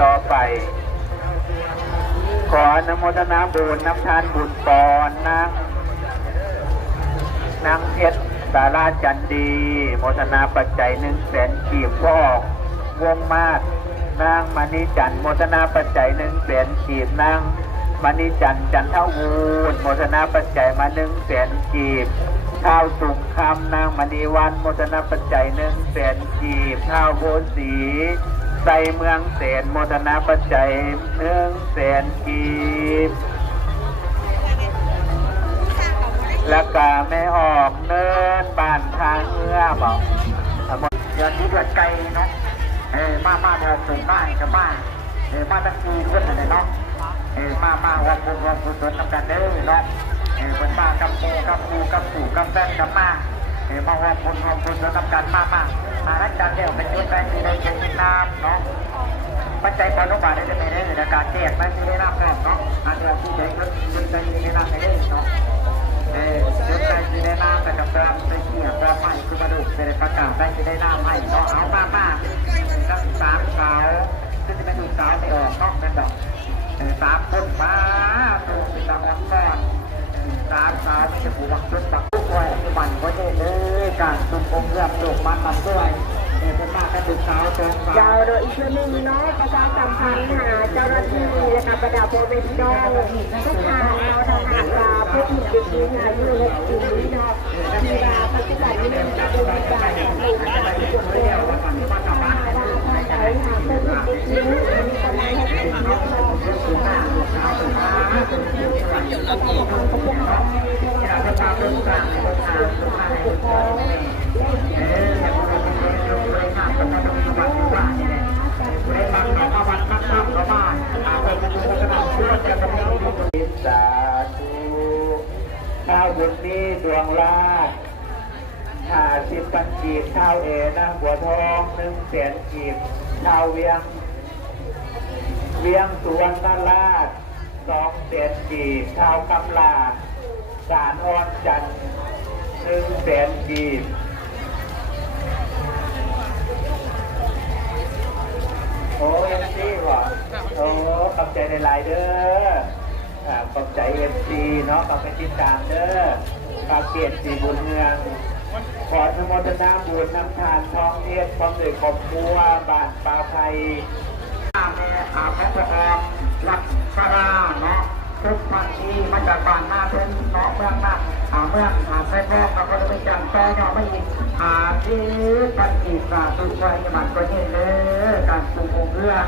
ต่อไปขออนุโมทนาบุญน้ำทานบุญปอนนางเพชรสาราจันดีโมทนาปัจจัย100,000 กีบพ่อวงมาศนางมณีจันโมทนาปัจจัย100,000 กีบนางมณีจันจันทวูนโมทนาปัจจัยมา100,000 กีบท้าวสุขคำนางมณีวันโมทนาปัจจัย100,000 กีบท้าวโพสีใส่เมืองเสนโมทนาปัจจัย100,000 กีบและกาไม่ออกเนินบ้านทางเมื่อบอกเดือนนี้เดือนไกลเนาะมาบอกถึงบ้านกับบ้านมาตั้งปีเพื่อนเลยเนาะมาวันบุญวันบุญนำกันเด้อเนาะเป็นบ้านกับปู่กับปู่กับแฟนกับมาวันบุญวันบุญนำกันมารักกันเดี๋ยวเป็นยุทธแรงที่ได้เก่งน้ำเนาะปัจจัยความรู้บาได้ในในการแจกไม่ได้น้ำแน่เนาะอันเดียวที่เด็กก็ยุทธแรงที่ได้น้ำในได้เนาะยุทธแรงที่ได้น้ำแต่กับการใช้เกี่ยวกับใหม่คือมาดูเป็นประกาศได้ที่ได้น้ำให้เนาะเอามานักศึกษาสาวซึ่งจะเป็นศึกษาไม่ออกนอกนั่นดอก3 คนมาตัวเป็นตะวันก้อน3 สาวไม่จะผูกชุดปักทุกวัยปัจจุบันก็ได้เลยการสุของเรื่องโลกมันด้วยเป็นมากกันถึงสาว2 สาวเจ้าโดยอีกเรื่องนึงเนาะประชาสัมพันธ์หาเจ้าหน้าที่นะคะประดาโปรเวสดองทุกทางเอาทางหากาผู้หญิงเด็กหญิงอายุ6 ปีเนาะที่ว่าปัจจุบันนี้เป็นการเป็นการของลูกหลานที่ถูกเลี้ยงว่าใจหาผู้หญิงเด็กหญิงมีกำลังให้เป็นน้องสาธุข้าวบุญนี้ดวงลาด50 พัน กีบข้าวนางบัวทอง100,000 กีบข้าวเวียงสวนนาราช200,000 กีบข้าวกำลาสารอ่อนจันทร์100,000 กีบโอ้เอ็มซีว่ะโอ้ขอบใจในไลน์เด้อขอบใจเอ็มซีเนาะขอบใจติดตามเด้อปาเกตสีบุญเมืองขออนุโมทนาบุญน้ำทานทองเทียนความเหนื่อยขอบครัวบ้านปลาไทยพระพรรักษาเนาะทุกพันทีมาจากบ้านหน้าเป็นเนาะเมืองนั้นเมืองไส้แป้งเราก็จะไปจังแต่เนาะไม่ยิงที่ปันจีบทุกวัยมันก็เห็นเลยการปรุงเรื่อง